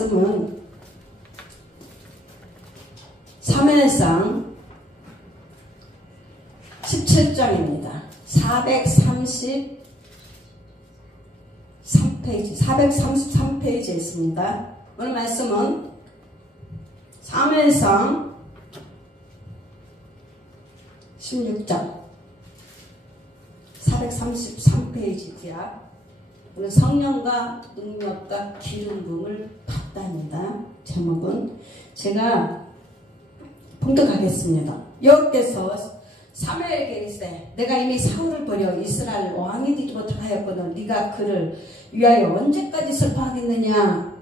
말씀은 사무엘상 17장입니다. 433페이지에 있습니다. 오늘 말씀은 사무엘상 16장 433페이지야. 오늘 성령과 능력과 기름 부음을 받답니다. 제목은 제가 봉독하겠습니다. 여호와께서 사무엘에게 이르시되 내가 이미 사울을 버려 이스라엘 왕이 되지 못하였거든 네가 그를 위하여 언제까지 슬퍼하겠느냐.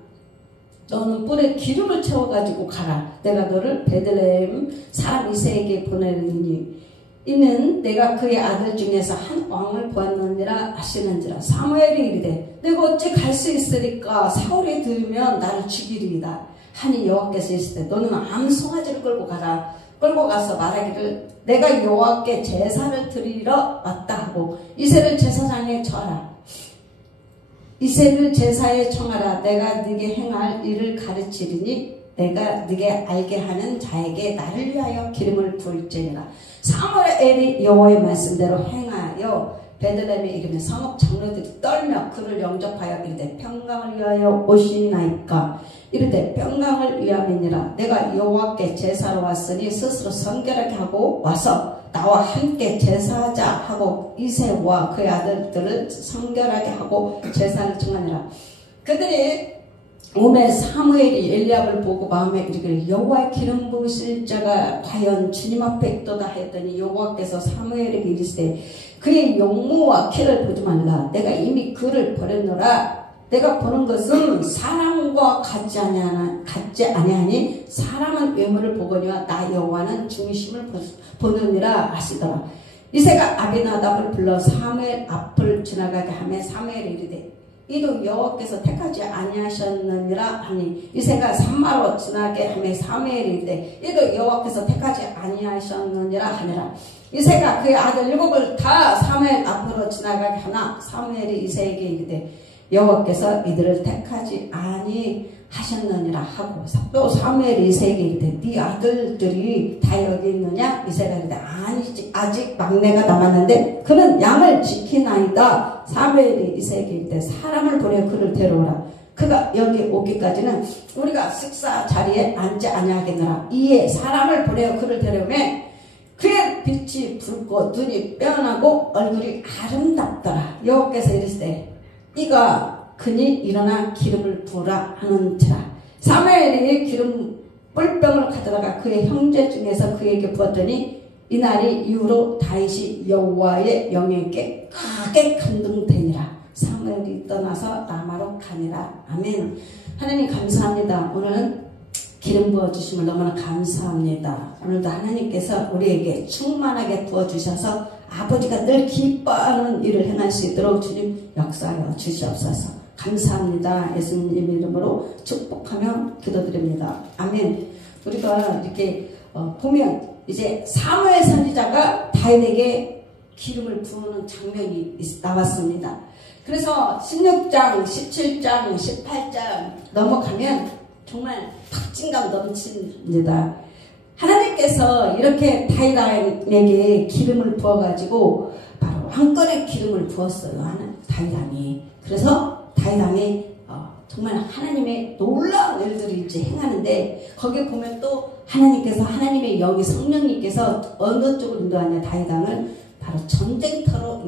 너는 뿔에 기름을 채워가지고 가라. 내가 너를 베들레헴 사람 이새에게 보내느니 이는 내가 그의 아들 중에서 한 왕을 보았느니라 하시는지라. 사무엘이 이르되 내가 어찌 갈 수 있으리까. 사울이 들으면 나를 죽이리이다 하니 여호와께서 이르시되 너는 암송아지를 끌고 가라. 끌고 가서 말하기를 내가 여호와께 제사를 드리러 왔다 하고 이새를 제사장에 청하라. 이새를 제사에 청하라. 내가 네게 행할 일을 가르치리니 내가 네게 알게 하는 자에게 나를 위하여 기름을 부을지니라. 사무엘이 여호와의 말씀대로 행하여 베들레헴에 이르며 성읍 장로들이 떨며 그를 영접하여 이르되 평강을 위하여 오시나이까. 이르되 평강을 위함이니라. 내가 여호와께 제사로 왔으니 스스로 성결하게 하고 와서 나와 함께 제사하자 하고 이새와 그의 아들들을 성결하게 하고 제사를 청하니라. 그들이 오매 사무엘이 엘리압을 보고 마음에 이르기를 여호와의 기름 부으실 자가 과연 주님 앞에 있도다 하였더니 여호와께서 사무엘에게 이르시되 그의 용모와 키를 보지 말라. 내가 이미 그를 버렸노라. 내가 보는 것은 사람과 같지 아니하니 사람은 외모를 보거니와 나 여호와는 중심을 보느니라 하시더라. 이새가 아비나답을 불러 사무엘 앞을 지나가게 하며 사무엘이 이르되 이도 여호와께서 택하지 아니하셨느니라 하니 이새가 산마로 지나게 하며 사무엘이 이르되 이도 여호와께서 택하지 아니하셨느니라 하니라. 이새가 그의 아들 7을 다 사무엘 앞으로 지나가게 하나 사무엘이 이새에게 이르되 여호와께서 이들을 택하지 아니하셨느니라 하고 또 사무엘이 이새에게 이르되 네 아들들이 다 여기 있느냐. 이새가 이르되 아니지 아직 막내가 남았는데 그는 양을 지키나이다. 사무엘이 이새에게 이르되 사람을 보내 그를 데려오라. 그가 여기 오기까지는 우리가 식사 자리에 앉지 아니하겠노라. 이에 사람을 보내어 그를 데려오매 그의 빛이 붉고 눈이 빼어나고 얼굴이 아름답더라. 여호와께서 이르시되 이가 그니 일어나 기름을 부으라 하는지라. 사무엘이 기름 뿔병을 가져다가 그의 형제 중에서 그에게 부었더니 이날이 이후로 다윗이 여호와의 영에게 크게 감동되니라. 사무엘이 떠나서 라마로 가니라. 아멘. 하나님 감사합니다. 오늘은 기름 부어주심을 너무나 감사합니다. 오늘도 하나님께서 우리에게 충만하게 부어주셔서 아버지가 늘 기뻐하는 일을 행할 수 있도록 주님 역사하여 주시옵소서. 감사합니다. 예수님 이름으로 축복하며 기도드립니다. 아멘. 우리가 이렇게 보면 이제 사무엘 선지자가 다윗에게 기름을 부으는 장면이 나왔습니다. 그래서 16장, 17장, 18장 넘어가면 정말 박진감 넘칩니다. 하나님께서 이렇게 다윗에게 기름을 부어가지고 바로 왕권의 기름을 부었어요. 다윗왕이. 그래서 다윗왕이 정말 하나님의 놀라운 일들을 이제 행하는데 거기에 보면 또 하나님께서 하나님의 영이 성령님께서 어느 쪽으로 인도하냐. 다윗왕을 바로 전쟁터로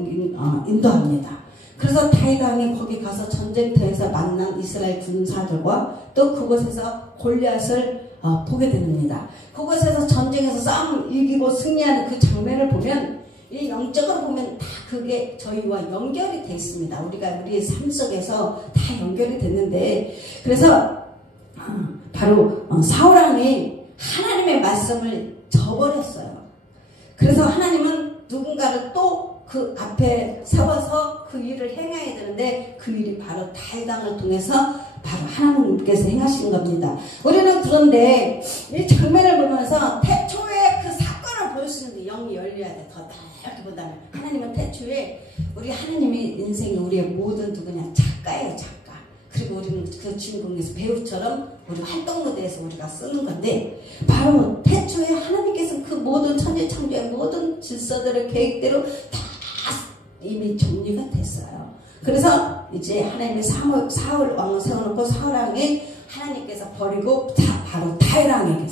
인도합니다. 그래서 다윗왕이 거기 가서 전쟁터에서 만난 이스라엘 군사들과 또 그곳에서 골리앗을 보게 됩니다. 그곳에서 전쟁에서 싸움 이기고 승리하는 그 장면을 보면 이 영적으로 보면 다 그게 저희와 연결이 돼 있습니다. 우리가 우리의 삶 속에서 다 연결이 됐는데 그래서 바로 사울왕이 하나님의 말씀을 저버렸어요. 그래서 하나님은 누군가를 또 그 앞에 세워서 그 일을 행해야 되는데 그 일이 바로 다윗왕을 통해서 바로 하나님께서 행하신 겁니다. 우리는 그런데 이 장면을 보면서 태초에 그 사건을 볼 수 있는데 영이 열려야 돼. 더 넓게 본다면 하나님은 태초에 우리 하나님의 인생이 우리의 모든 누구냐 작가예요. 작가. 그리고 우리는 그 주인공에서 배우처럼 우리 활동 무대에서 우리가 쓰는 건데, 바로 태초에 하나님께서 그 모든 천지 창조의 모든 질서들의 계획대로 다 이미 정리가 됐어요. 그래서 이제 하나님의 사울 왕을 세워놓고 사울 왕이 하나님께서 버리고 바로 다윗 왕에게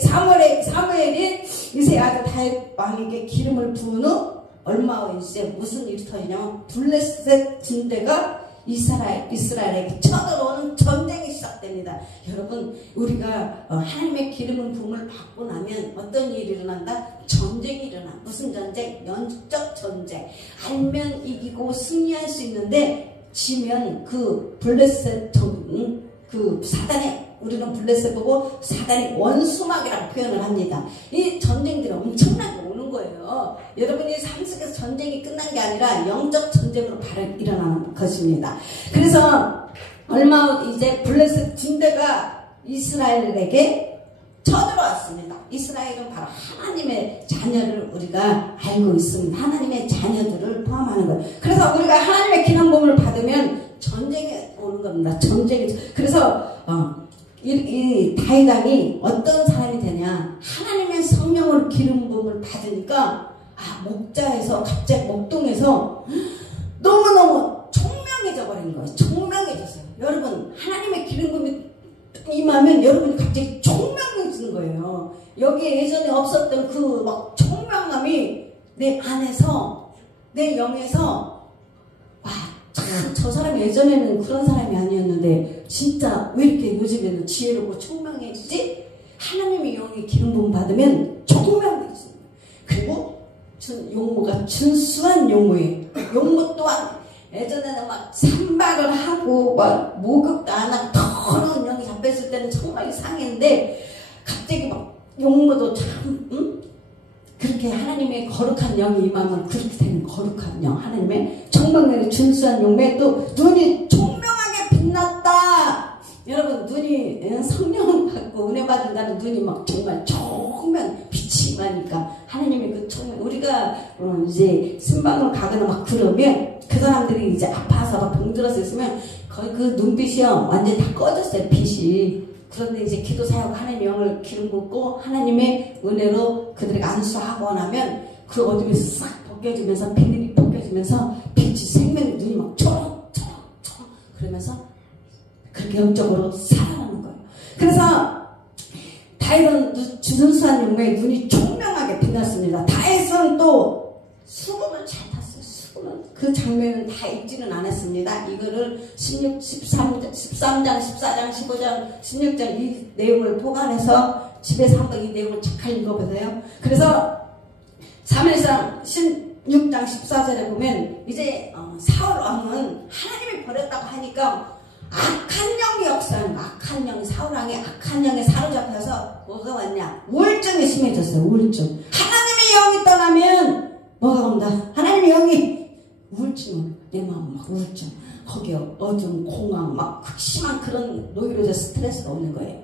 사무엘이 이세 아들 다윗 왕에게 기름을 부은 후 얼마 후 이제 무슨 일이 터지냐면 블레셋 군대가 이스라엘에게 쳐들어오는 전쟁이 시작됩니다. 여러분, 우리가 하나님의 기름을 부음을 받고 나면 어떤 일이 일어난다? 전쟁이 일어나. 무슨 전쟁? 영적 전쟁. 알면 이기고 승리할 수 있는데, 지면 그 블레셋 그 사단의, 우리는 블레셋 보고 사단의 원수막이라고 표현을 합니다. 이 전쟁들이 엄청나게 오는 거예요. 여러분이 삶 속에서 전쟁이 끝난 게 아니라 영적 전쟁으로 바로 일어나는 것입니다. 그래서 얼마 후 이제 블레셋 군대가 이스라엘에게 쳐들어왔습니다. 이스라엘은 바로 하나님의 자녀를 우리가 알고 있습니다. 하나님의 자녀들을 포함하는 거예요. 그래서 우리가 하나님의 기름부음을 받으면 전쟁이 오는 겁니다. 전쟁이. 그래서 이 다윗 왕이 어떤 사람이 되냐? 하나님의 성령으로 기름 부음을 받으니까 목자에서 갑자기 목동에서 너무너무 총명해져 버린 거예요. 총명해졌어요. 여러분, 하나님의 기름 부음이 임하면 여러분이 갑자기 총명해지는 거예요. 여기에 예전에 없었던 그 막 총명함이 내 안에서, 내 영에서, 참, 저 사람이 예전에는 그런 사람이 아니었는데 진짜 왜 이렇게 요즘에는 지혜롭고 총명해지지? 하나님의 영의 기름 부음 받으면 총명해지는 거예요. 그리고 용모가 준수한 용모예요. 용모 또한 예전에는 막 산박을 하고 막 목욕도 안 하고 더러운 영이 잡혔을 때는 정말 이상했는데, 갑자기 막 용모도 참 그렇게 하나님의 거룩한 영이 임하면 그렇게 되는 거룩한 영, 하나님의 청명하게 준수한 용매, 또 눈이 총명하게 빛났다. 여러분, 눈이 성령 받고 은혜 받은다는 눈이 막 정말 총명 빛이 임하니까 하나님의 그 총명, 우리가 이제 순방을 가거나 막 그러면 그 사람들이 이제 아파서 막 병들어서 있으면 거의 그 눈빛이요 완전 다 꺼졌어요, 빛이. 그런데 이제 기도 사역 하나님의 영을 기름 붓고 하나님의 은혜로 그들에게 안수하고 나면 그 어둠에서 싹 벗겨지면서, 비늘이 벗겨지면서 빛이 생명의 눈이 막 초록 그러면서 그렇게 영적으로 살아나는 거예요. 그래서 다윗은 준수한 용매에 눈이 총명하게 빛났습니다. 다윗은 또 수금을 잘 탔어요. 수금은 그 장면은 다 읽지는 않았습니다. 이거를 13장, 14장, 15장, 16장 이 내용을 보관해서 집에서 한번 이 내용을 잘 읽어보세요. 그래서 3회상 16장 14절에 보면 이제 사울 왕은 하나님이 버렸다고 하니까 악한 영이 역사하는, 악한 영, 사울 왕이 악한 영에 사로잡혀서 뭐가 왔냐? 우울증이 심해졌어요. 우울증. 하나님의 영이 떠나면 뭐가 온다? 하나님의 영이 우울증, 내 마음 막 우울증, 거기에 어둠, 공황, 막 극심한 그런 노이로제 스트레스가 오는 거예요.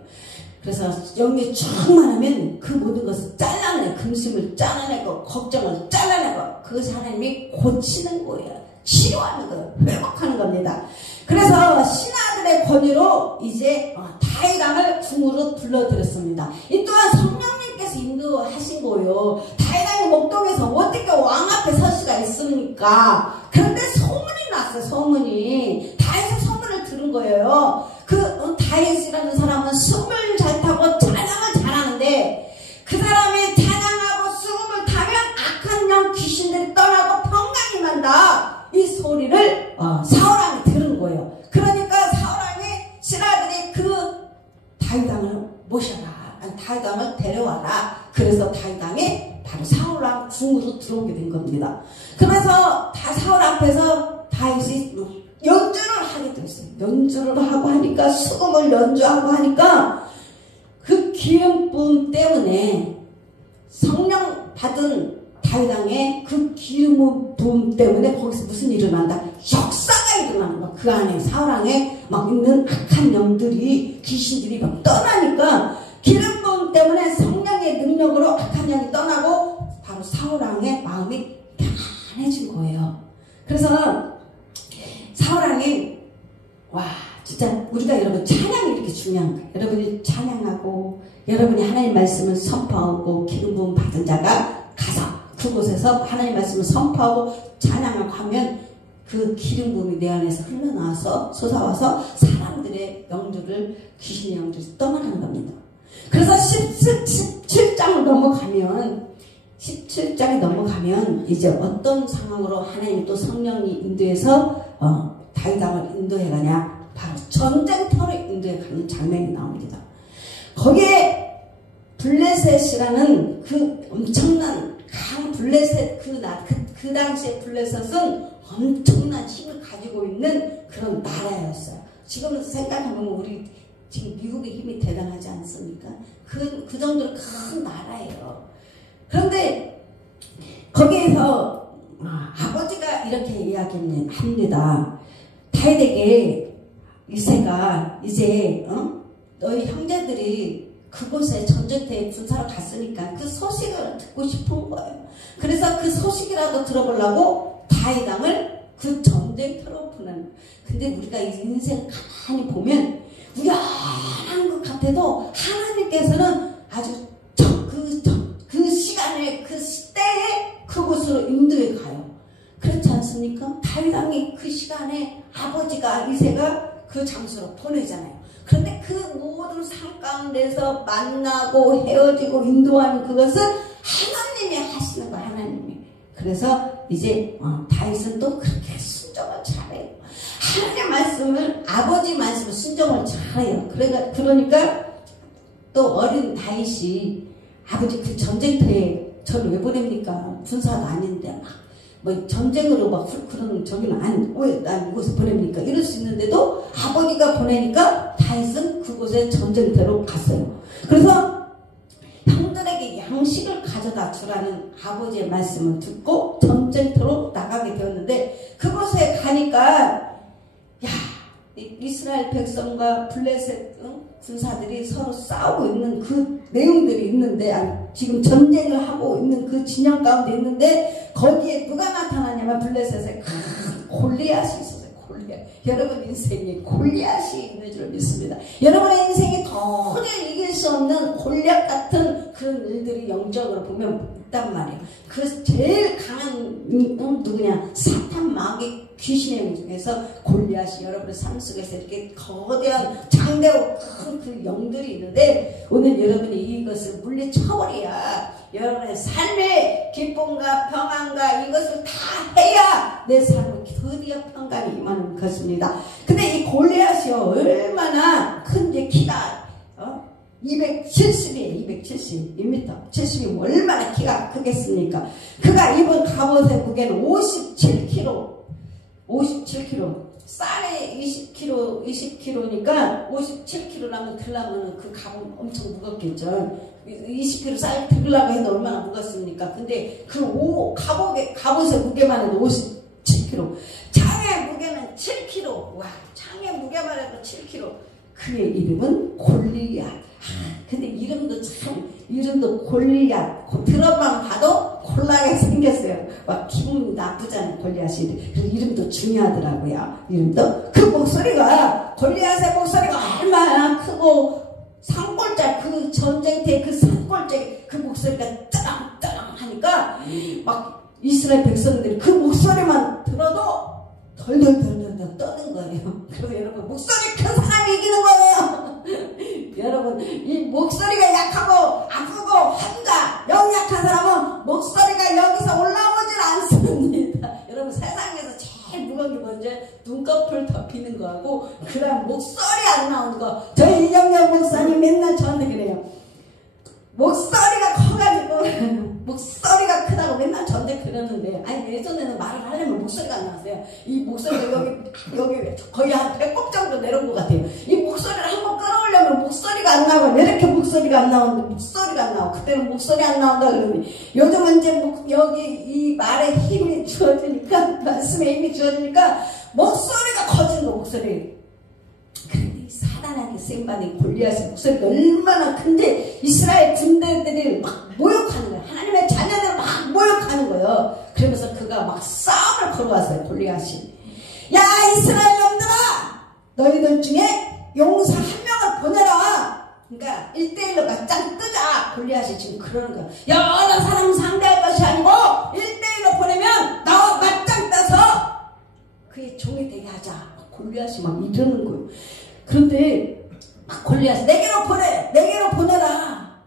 그래서 영이 충만하면 그 모든 것을 잘라내, 근심을 잘라내고 걱정을 잘라내고 그것이 하나님이 고치는 거예요. 치료하는 거예요. 회복하는 겁니다. 그래서 신하들의 권위로 이제 다윗 왕을 궁으로 불러들였습니다. 이 또한 성령님께서 인도하신 거예요. 다윗 왕이 목동에서 어떻게 왕 앞에 설 수가 있습니까? 그런데 소문이 났어요. 소문이. 다윗의 소문을 들은 거예요. 그 다윗이라는 사람은 수금을 잘 타고 찬양을 잘하는데, 그 사람이 찬양하고 수금을 타면 악한 영 귀신들이 떠나고 평강이 난다. 이 소리를 사울왕이 들은 거예요. 그러니까 사울왕이 신하들이 그 다윗왕을 모셔라, 다윗왕을 데려와라. 그래서 다윗왕이 바로 사울왕 궁으로 들어오게 된 겁니다. 그래서 사울 앞에서 다윗이 연주를 하게 됐어요. 연주를 하고 하니까, 수금을 연주하고 하니까 그 기름 부음 때문에, 성령 받은 다윗 왕의 그 기름 부음 때문에 거기서 무슨 일이 일어난다? 역사가 일어나는 거야. 그 안에 사울 왕에 막 있는 악한 영들이, 귀신들이 막 떠나니까, 기름 부음 때문에 성령의 능력으로 악한 영이 떠나고 바로 사울 왕의 마음이 편안해진 거예요. 그래서 사울 왕이 와, 진짜 우리가 여러분 찬양이 이렇게 중요한 거예요. 여러분이 찬양하고 여러분이 하나님 말씀을 선포하고 기름 부음 받은 자가 가서 그곳에서 하나님 말씀을 선포하고 찬양하고 하면 그 기름 부음이 내 안에서 흘러나와서 솟아와서 사람들의 영들을 귀신의 영들이 떠나는 겁니다. 그래서 17장을 넘어가면 17장이 넘어가면 이제 어떤 상황으로 하나님이 또 성령이 인도해서 다윗 왕을 인도해 가냐, 바로 전쟁터로 인도해 가는 장면이 나옵니다. 거기에 블레셋이라는 그 엄청난 강 블레셋, 그 당시에 블레셋은 엄청난 힘을 가지고 있는 그런 나라였어요. 지금 생각해보면 우리 지금 미국의 힘이 대단하지 않습니까? 그 정도로 큰 나라예요. 그런데 거기에서 아버지가 이렇게 이야기합니다. 다윗에게 이새가 이제 너희 형제들이 그곳에 전쟁터에 군사로 갔으니까 그 소식을 듣고 싶은 거예요. 그래서 그 소식이라도 들어보려고 다윗 왕을 그 전쟁터로 보내는. 근데 우리가 이 인생 가만히 보면 우연한 것 같아도 하나님께서는 아주 그 시간에 그 시대에 그곳으로 인도해 가요. 그렇지 않습니까? 다윗 왕이 그 시간에 아버지가 이새가 그 장소로 보내잖아요. 그런데 그 모든 삶 가운데서 만나고 헤어지고 인도하는 그것은 하나님이 하시는 거예요. 하나님이. 그래서 이제 다윗은 또 그렇게 순종을 잘해요. 하나님의 말씀을, 아버지 말씀을 순종을 잘해요. 그러니까 또 어린 다윗이 아버지 그 전쟁터에 저를 왜 보냅니까? 군사도 아닌데 뭐 전쟁으로 막 그런 저기는 왜 난 이곳에 보냅니까? 이럴 수 있는데도 아버지가 보내니까 다윗은 그곳에 전쟁터로 갔어요. 그래서 형들에게 양식을 가져다 주라는 아버지의 말씀을 듣고 전쟁터로 나가게 되었는데, 그곳에 가니까 이스라엘 백성과 블레셋 군사들이 서로 싸우고 있는 그 내용들이 있는데, 지금 전쟁을 하고 있는 그 진영 가운데 있는데, 거기에 누가 나타나냐면 블레셋의 골리앗이 있었어요. 골리앗. 여러분 인생에 골리앗이 있는 줄 믿습니다. 여러분의 인생이 도저히 이길 수 없는 골리앗 같은 그런 일들이 영적으로 보면 있단 말이에요. 그 제일 강한 누구냐? 사탄 마귀 귀신의 영 중에서 골리앗이 여러분의 삶 속에서 이렇게 거대한 장대고 큰 그 영들이 있는데, 오늘 여러분이 이것을 물리쳐버려야 여러분의 삶의 기쁨과 평안과 이것을 다 해야 내 삶은 드디어 평강이 임하는 것입니다. 근데 이 골리앗이요, 얼마나 큰지, 키가 270이에요. 270m. 70이면 얼마나 키가 크겠습니까? 그가 입은 갑옷의 무게는 57kg. 쌀에 20kg니까 57kg라면 들려면 그 갑옷 엄청 무겁겠죠. 20kg 쌀 들으려고 해도 얼마나 무겁습니까? 근데 그 갑옷의 무게만 해도 57kg. 창의 무게는 7kg. 와, 창의 무게만 해도 7kg. 그의 이름은 골리앗. 근데 이름도 골리앗. 들어만 봐도 곤란하게 생겼어요. 막 기분이 나쁘잖아요, 골리앗이. 그래서 이름도 중요하더라고요. 이름도. 그 목소리가, 골리앗의 목소리가 얼마나 크고, 산골짜, 그 전쟁터의 그 산골짜, 그 목소리가 따랑따랑 하니까, 막 이스라엘 백성들이 그 목소리만 들어도 덜덜덜덜 떠는 거예요. 그래서 여러분, 목소리 큰 사람이 이기는 거예요. 여러분, 이 목소리가 약하고 아프고 한가 영약한 사람은 목소리가 여기서 올라오질 않습니다. 여러분, 세상에서 제일 무거운 게 뭔지 눈꺼풀 덮이는 거하고 그 다음 목소리 안 나오는 거. 저희 이정영 목사님 맨날 저한테 그래요. 목소리가 커가지고 목소리가 크다고 맨날 저한테 그랬는데, 아니 예전에는 말을 하려면 목소리가 안 나왔어요. 이 목소리가 여기 거의 한 100곱 정도 내려온 것 같아요. 이 목소리를 한번 끌어오려면 목소리가 안 나오고, 왜 이렇게 목소리가 안 나오는데 목소리가 안 나오고, 그때는 목소리 안 나온다 그러더니 요즘은 이제 여기 이 말에 힘이 주어지니까, 말씀에 힘이 주어지니까 목소리가 커지는 거, 목소리. 그런데 사단에게 쓰임받은 골리앗의 목소리가 얼마나 큰데 이스라엘 군대들이 막 모욕하는 거예요. 하나님의 자녀들을 막 모욕하는 거예요. 그러면서 그가 막 싸움을 걸어왔어요. 골리앗이. 야, 이스라엘 놈들아, 너희들 중에 용사 한 명을 보내라. 그러니까 1대1로 맞짱 뜨자. 골리앗이 지금 그러는 거야. 여러 사람 상대할 것이 아니고 1대1로 보내면 나와 맞짱 떠서 그의 종이 되게 하자. 골리앗이 막 이러는 거예요. 그런데 막 골리앗이 내게로 보내, 내게로 보내라.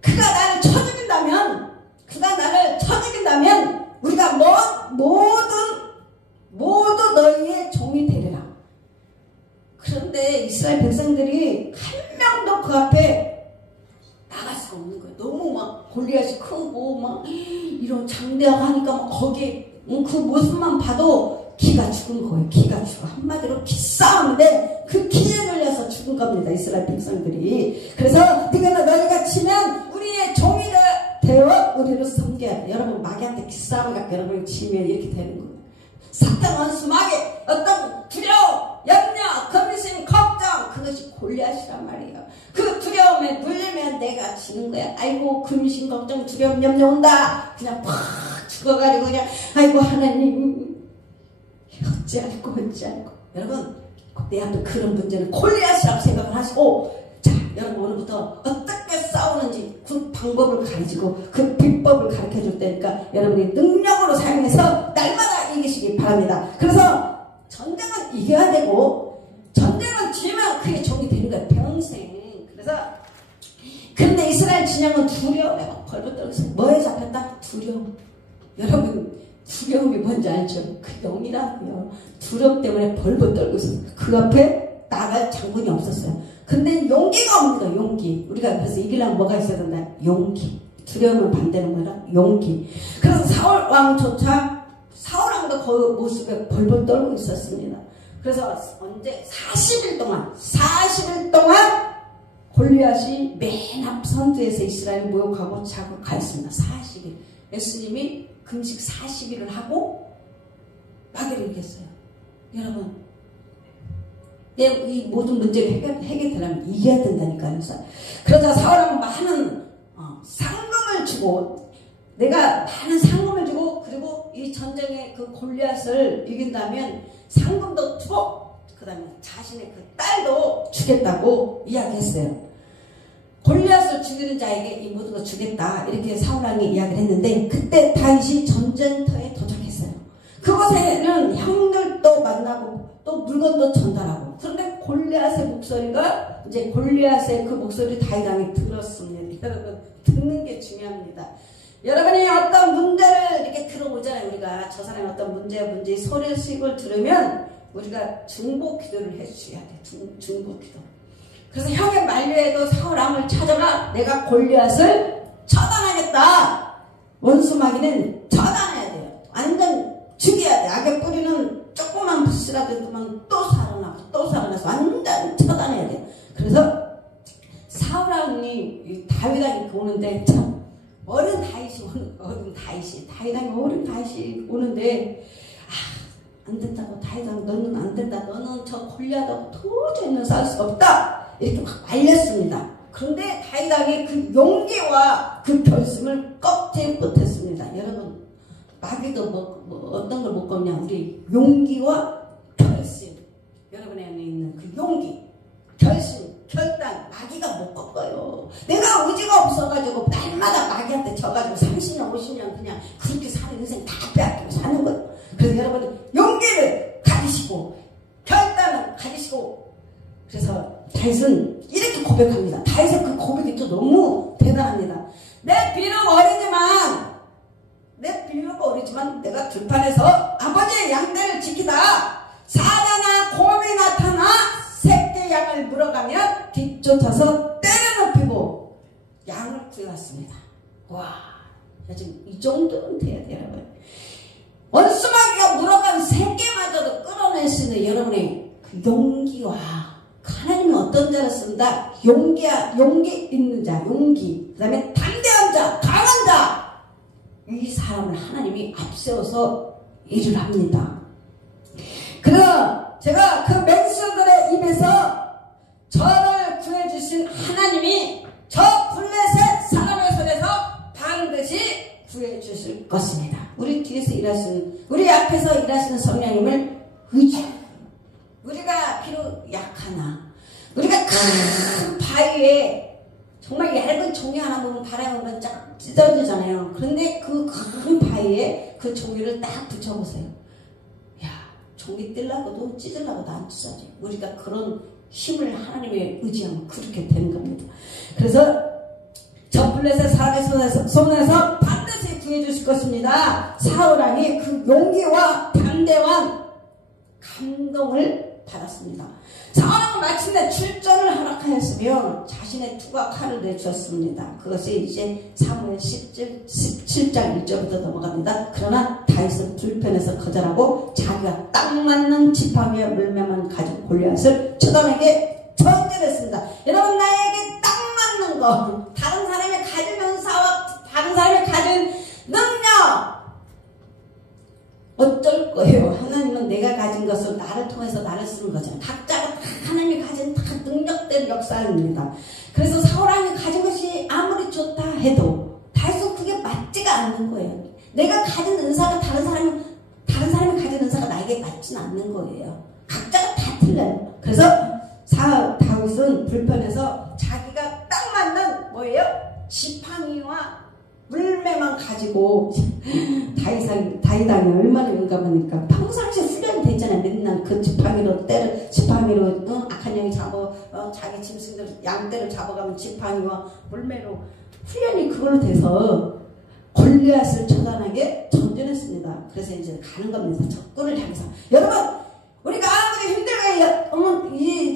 그가 나를 쳐 죽인다면 우리가 모두 너희의 종이 되리라. 그런데 이스라엘 백성들이 한 명도 그 앞에 나갈 수가 없는 거예요. 너무 막 골리앗이 크고 막 이런 장대하고 하니까 막 거기에 그 모습만 봐도 기가 죽은 거예요. 기가 죽어. 한마디로 기싸움인데 그 기에 걸려서 죽은 겁니다. 이스라엘 백성들이. 그래서 너희가 치면 우리의 종이 되어 우리를 섬겨야 돼. 여러분 마귀한테 기싸움을 갖고 여러분이 치면 이렇게 되는 거예요. 사탄 원수 마귀 어떤 두려움, 염려, 근심, 걱정 그것이 골리앗이란 말이에요. 그 두려움에 물리면 내가 지는 거야. 아이고 근심, 걱정, 두려움, 염려 온다. 그냥 팍 죽어가지고 그냥 아이고 하나님 어찌할꼬. 여러분 내 앞에 그런 문제는 골리앗이라고 생각을 하시고, 자 여러분 오늘부터 어떻게 싸우는지 그 방법을 가르치고 그 비법을 가르쳐 줄 테니까 여러분이 능력으로 사용해서 날마다 이기시기 바랍니다. 그래서 전쟁은 이겨야 되고 전쟁은 지면 그게 종이 되는 거야 평생. 그래서 근데 이스라엘 진영은 두려움에 막 벌벌 떨고 있어요. 뭐에 잡혔다? 두려움. 여러분 두려움이 뭔지 알죠? 그 영이라고요. 두려움 때문에 벌벌 떨고 있어요. 그 앞에 나갈 장군이 없었어요. 근데 용기가 없는 거예요. 용기. 우리가 그래서 이기려면 뭐가 있어야 된다? 용기. 두려움을 반대는 뭐라? 용기. 그래서 사울왕조차 사울왕도 그 모습에 벌벌 떨고 있었습니다. 그래서 언제 40일 동안 골리앗이 맨 앞 선두에서 이스라엘 모욕하고 자극하였습니다. 40일. 예수님이 금식 40일을 하고 마귀를 이겼어요. 여러분 이 모든 문제를 해결되려면 이겨야 된다니까요. 그러자 사울왕은 많은 상금을 주고, 내가 많은 상금을 주고, 그리고 이 전쟁에 그 골리앗을 이긴다면 상금도 주고 그 다음에 자신의 그 딸도 주겠다고 이야기했어요. 골리앗을 죽이는 자에게 이 모든 걸 주겠다 이렇게 사울왕이 이야기를 했는데, 그때 다윗이 전쟁터에 도착했어요. 그곳에는 형들도 만나고 또 물건도 전달하고. 그런데 골리앗의 목소리가 이제 골리앗의 그 목소리 다윗왕이 들었습니다. 여러분 듣는 게 중요합니다. 여러분이 어떤 문제를 이렇게 들어보잖아요. 우리가 저 사람이 어떤 문제 소리식을 들으면 우리가 중보 기도를 해주셔야 돼요. 중보 기도. 그래서 형의 만류에도 사울왕을 찾아가 내가 골리앗을 처단하겠다. 원수 마귀는 처단해야 돼요. 완전 죽여야 돼. 악의 뿌리는 조그만 붓이라도 그만 또 살아나서 완전 처단해야 돼요. 그래서 사울왕이 다윗왕이 오는데 참 어린 다윗이 오는데 안 된다고 다윗왕 너는 안 된다. 너는 저 골리앗하고 도저히 싸울 수가 없다. 이렇게 막 말렸습니다. 그런데 다윗왕이 그 용기와 그 결심을 꺾지 못했습니다. 여러분 마귀도 어떤 걸 못 꺾냐? 우리 용기와 결심. 여러분 안에 있는 그 용기, 결심, 결단, 마귀가 못 꺾어요. 내가 의지가 없어가지고 날마다 마귀한테 져가지고 30년, 50년 그냥 그렇게 사는 인생 다 빼앗기고 사는 거예요. 그래서 여러분 용기를 가지시고 결단을 가지시고. 그래서 다윗은 이렇게 고백합니다. 다윗의 그 고백이 또 너무 대단합니다. 내 비록 어리지만 내가 들판에서 아버지의 양떼를 지키다 사자나 곰이 나타나 새끼 양을 물어가면 뒤쫓아서 때려눕히고 양을 구해왔습니다. 와, 지금 이 정도는 돼야 돼요, 여러분. 원수마귀가 물어간 새끼마저도 끌어낼 수 있는 여러분의 그 용기와, 하나님은 어떤 자를 쓴다? 용기 있는 자, 용기. 그 다음에 담대한 자, 강한 자. 이 사람을 하나님이 앞세워서 일을 합니다. 그래서 제가 그 맹수들의 입에서 저를 구해주신 하나님이 저 블레셋 사람의 손에서 반드시 구해주실 것입니다. 우리 뒤에서 일하시는, 우리 앞에서 일하시는 성령님을 의지해요. 큰 바위에 정말 얇은 종이 하나 보면 바람에 보면 쫙 찢어지잖아요. 그런데 그 큰 바위에 그 종이를 딱 붙여보세요. 야, 종이 뜰라고도 찢으려고도 안 찢어져. 우리가 그런 힘을 하나님의 의지하면 그렇게 되는 겁니다. 그래서 저 블레셋 사람의 손에서 반드시 구해주실 것입니다. 사울왕이 그 용기와 담대한 감동을 받았습니다. 사울왕은 마침내 출전을 허락하였으며 자신의 투과 칼을 내주었습니다. 그것이 이제 사무엘 17장 1절부터 넘어갑니다. 그러나 다윗은 불편해서 거절하고 자기가 딱 맞는 지팡이와 물매만 가지고 골리앗을 처단에게 전진했습니다. 여러분, 나에게 딱 맞는 거, 다른 사람이 가진 은사와 다른 사람이 가진 능력 어쩔 거예요. 하나님은 내가 가진 것을 나를 통해서 나를 쓰는 거잖아요. 각자가 다 하나님이 가진 다 능력된 역사입니다. 그래서 사울왕이 가진 것이 아무리 좋다 해도 다윗은 그게 맞지가 않는 거예요. 내가 가진 은사가 다른 사람이 가진 은사가 나에게 맞지는 않는 거예요. 각자가 다 틀려요. 그래서 다윗은 불편해서 자기가 딱 맞는 뭐예요? 지팡이와 물매만 가지고 다윗왕이 얼마나 용감하니까 평상시에 훈련이 됐잖아요. 맨날 그 지팡이로 악한 영이 자기 짐승들 양떼를 잡아가면 지팡이와 물매로 훈련이 그걸로 돼서 골리앗을 처단하게 전진했습니다. 그래서 이제 가는 겁니다. 적군을 향해서. 여러분, 우리가 아무리 힘들게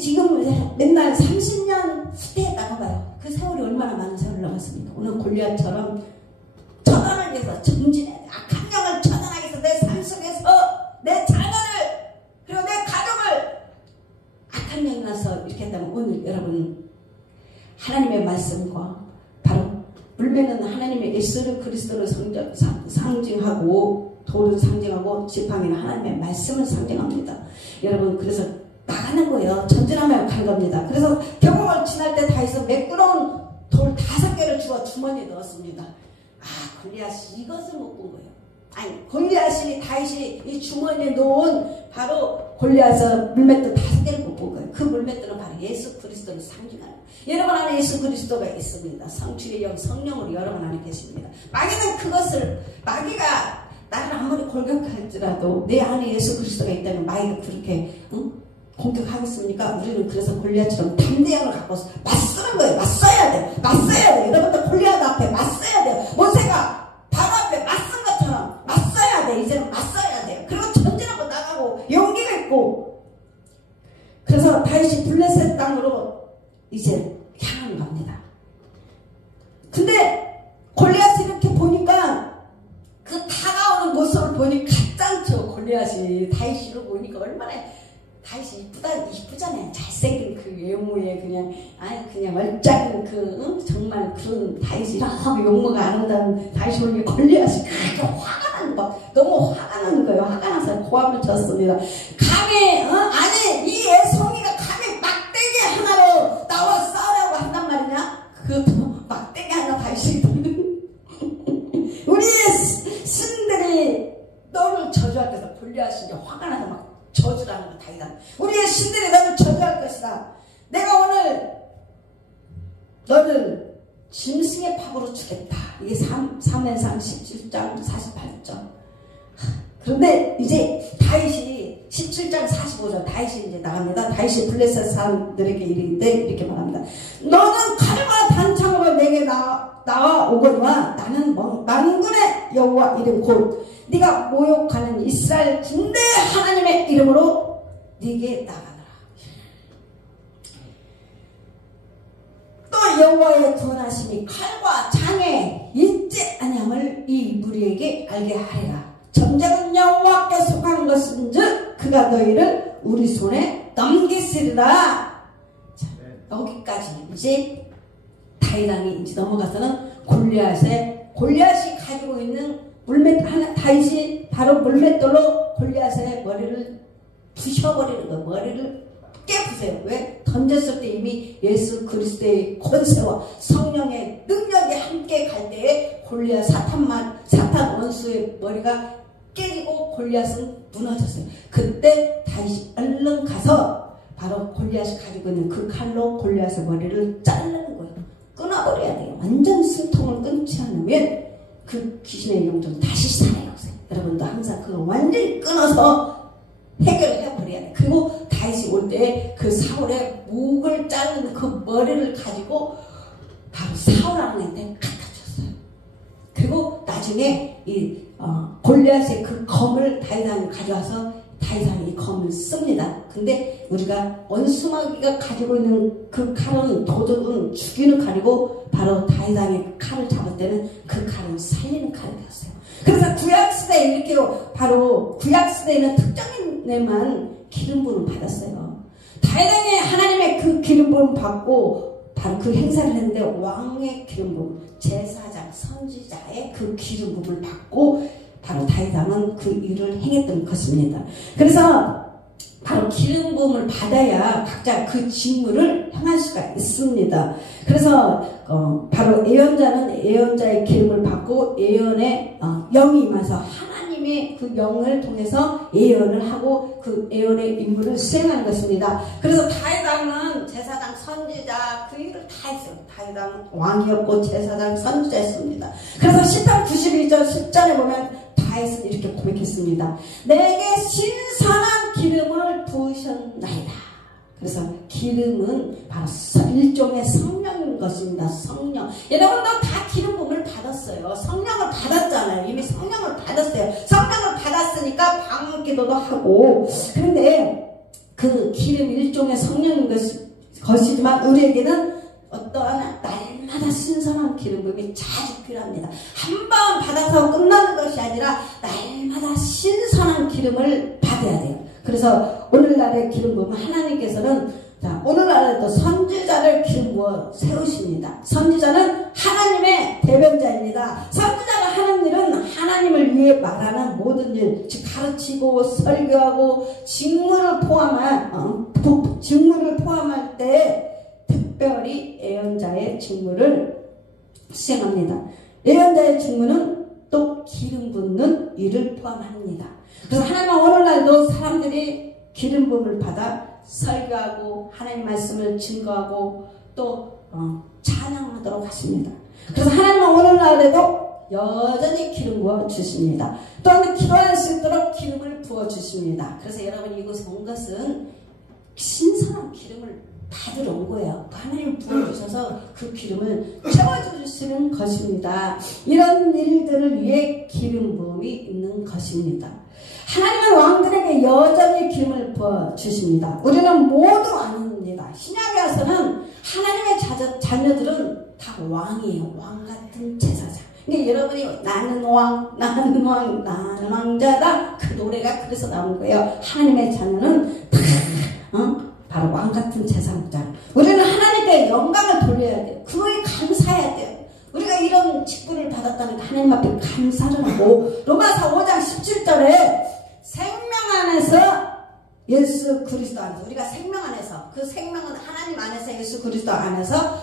지금 맨날 30년 후퇴했다고 봐요. 그 세월이 얼마나 많은 세월을 남았습니까? 오늘 골리앗처럼 처단하기 위해서 전진해. 악한 영을 처단하기 위해서 내 삶 속에서 내 자녀를 그리고 내 가족을 악한 영이 나서 이렇게 했다면 오늘 여러분 하나님의 말씀과 바로 물매는 하나님의 예수 그리스도를 상징하고 돌을 상징하고 지팡이는 하나님의 말씀을 상징합니다. 여러분, 그래서 나가는 거예요. 전진하며 간 겁니다. 그래서 경공을 지날 때 다윗은 매끄러운 돌 5개를 주워 주머니에 넣었습니다. 골리앗이 이것을 못 본 거예요. 아니, 골리앗이 다윗이 이 주머니에 놓은 바로 골리앗의 물맷돌 5개를 못 본 거예요. 그 물맷돌은 바로 예수 그리스도를 상징하는. 여러분 안에 예수 그리스도가 있습니다. 성취의 영 성령으로 여러분 안에 계십니다. 마귀가 나를 아무리 공격할지라도 내 안에 예수 그리스도가 있다면 마귀가 그렇게 공격하겠습니까? 우리는 그래서 골리앗처럼 담대함을 갖고 맞서는 거예요. 맞서야 돼요. 여러분들 골리앗 앞에 맞서야 돼요. 모세가 바로 앞에 맞선 것처럼 맞서야 돼. 이제는 맞서야 돼요. 그리고 전진하고 나가고 용기가 있고. 그래서 다윗이 블레셋 땅으로 이제 향하는 겁니다. 근데 골리앗이 이렇게 보니까 그 다가오는 모습을 보니 가짠죠. 골리앗이 다윗이를 보니까 얼마나 다윗이 이쁘잖아요. 잘생긴 그 외모에 그냥 멀쩡한 정말 그런 다윗이 이렇게 용모가 아름다운 다윗이 보니까 골리앗이 그렇게 화가 나는 거, 너무 화가 나는 거예요. 화가 나서 고함을 쳤습니다. 아니 이 애송이가 감히 막대기 하나로 나와 싸우라고 한단 말이냐? 그것도 막대기 하나 다윗이 우리의 신들이 너를 저주할 것이다. 골리앗이 이제 화가 나서 막 저주라는 거 다이다. 우리의 신들이 너를 저주할 것이다. 내가 오늘 너를 짐승의 팝으로 주겠다. 이게 사무엘상 17장 48절. 그런데 이제 다윗이 17장 45절 다윗이 이제 나갑니다. 다윗이 블레셋 사람들에게 이렇게 말합니다. 너는 칼과 단창으로 내게 나와 오거니와 나는 만군의 여호와 이름 곧 네가 모욕하는 이스라엘 군대 하나님의 이름으로 네게 나가노라. 또 여호와의 구원하심이 칼과 창에 있지 아니함을 이 무리에게 알게 하리라. 전쟁은 여호와께 속한 것인즉 그가 너희를 우리 손에 넘기시리라. 자, 여기까지 이제 다윗왕이 이제 넘어가서는 골리앗이 가지고 있는 다윗이 바로 물맷돌로 골리앗의 머리를 부셔버리는 거예요. 머리를 깨부세요. 왜? 던졌을 때 이미 예수 그리스도의 권세와 성령의 능력이 함께 갈 때에 골리앗 사탄 원수의 머리가 깨지고 골리앗은 무너졌어요. 그때 다윗이 얼른 가서 바로 골리앗이 가지고 있는 그 칼로 골리앗의 머리를 자르는 거예요. 끊어버려야 돼요. 완전 숨통을 끊지 않으면 그 귀신의 영적은 다시 살아나요. 여러분도 항상 그걸 완전히 끊어서 해결해버려야 돼. 그리고 다시 올 때 그 사울의 목을 자르는 그 머리를 가지고 바로 사울 왕한테 갖다 줬어요. 그리고 나중에 이 골리앗의 그 검을 다윗왕이 가져와서 다윗왕이 이 검을 씁니다. 근데 우리가 원수마귀가 가지고 있는 그 칼은 도둑은 죽이는 칼이고 바로 다윗왕의 칼을 잡을 때는 그 칼은 살리는 칼이 되었어요. 그래서 구약시대에 이렇게 바로 구약시대에는 특정인 데만 기름 부음을 받았어요. 다윗왕이 하나님의 그 기름 부음을 받고 바로 그 행사를 했는데 왕의 기름 부음, 제사장, 선지자의 그 기름 부음을 받고 바로 다윗왕은 그 일을 행했던 것입니다. 그래서 바로 기름 부음을 받아야 각자 그 직무를 행할 수가 있습니다. 그래서 바로 예언자는 예언자의 기름을 받고 예언의 영이 임해서 하나님의 그 영을 통해서 예언을 하고 그 예언의 임무를 수행하는 것입니다. 그래서 다윗왕은 제사장, 선지자 그 일을 다 했어요. 다윗왕은 왕이었고 제사장, 선지자였습니다. 그래서 시편 91절 10절에 보면 다윗은 이렇게 고백했습니다. 내게 신선한 기름을 부으셨나이다. 그래서 기름은 바로 일종의 성령인 것입니다. 성령. 여러분도 다 기름 부음을 받았어요. 성령을 받았잖아요. 이미 성령을 받았어요. 성령을 받았으니까 방언 기도도 하고. 그런데 그 기름 일종의 성령인 것이지만 우리에게는 어떠한 날마다 신선한 기름 부음이 자주 필요합니다. 한 번 받아서 끝나는 것이 아니라 날마다 신선한 기름을 받아야 돼요. 그래서 오늘날의 기름 부음은 하나님께서는 오늘날에도 선지자를 기름 부어 세우십니다. 선지자는 하나님의 대변자입니다. 선지자가 하는 일은 하나님을 위해 말하는 모든 일, 즉 가르치고 설교하고 직무를 포함할 때 특별히 예언자의 직무를 수행합니다. 예언자의 직무는 또 기름 붓는 일을 포함합니다. 그래서 하나님은 오늘날도 사람들이 기름 부음을 받아 설교하고 하나님 말씀을 증거하고 또 찬양하도록 하십니다. 그래서 하나님은 오늘날에도 여전히 기름 부어 주십니다. 또한 기도할 수 있도록 기름을 부어 주십니다. 그래서 여러분 이곳에 온 것은 신선한 기름을 받으러 온 거예요. 하나님 부어주셔서 그 기름을 채워주시는 것입니다. 이런 일들을 위해 기름 부음이 있는 것입니다. 하나님은 왕들에게 여전히 기름을 부어주십니다. 우리는 모두 아닙니다. 신약에 와서는 하나님의 자녀들은 다 왕이에요. 왕 같은 제사장. 그러니까 여러분이 나는 왕, 나는 왕, 나는 왕자다. 그 노래가 그래서 나온 거예요. 하나님의 자녀는 다 바로 왕같은 제사장. 우리는 하나님께 영광을 돌려야 돼요. 그거에 감사해야 돼요. 우리가 이런 직분을 받았다는 하나님 앞에 감사를 하고 로마서 5장 17절에 생명 안에서 예수 그리스도 안에서 우리가 생명 안에서 그 생명은 하나님 안에서 예수 그리스도 안에서